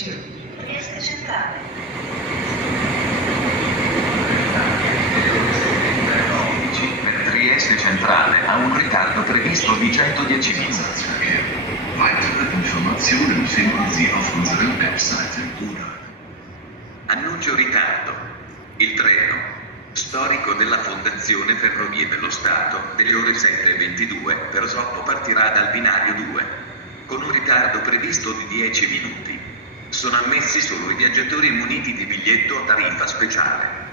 Trieste centrale. Per Trieste centrale ha un ritardo previsto di 110 minuti. Weitere Informationen finden Sie auf unserer Webseite oder. Annuncio ritardo. Il treno, storico della Fondazione Ferrovie dello Stato, delle ore 7:22, per Osoppo partirà dal binario 2, con un ritardo previsto di 10 minuti. Sono ammessi solo i viaggiatori muniti di biglietto a tariffa speciale.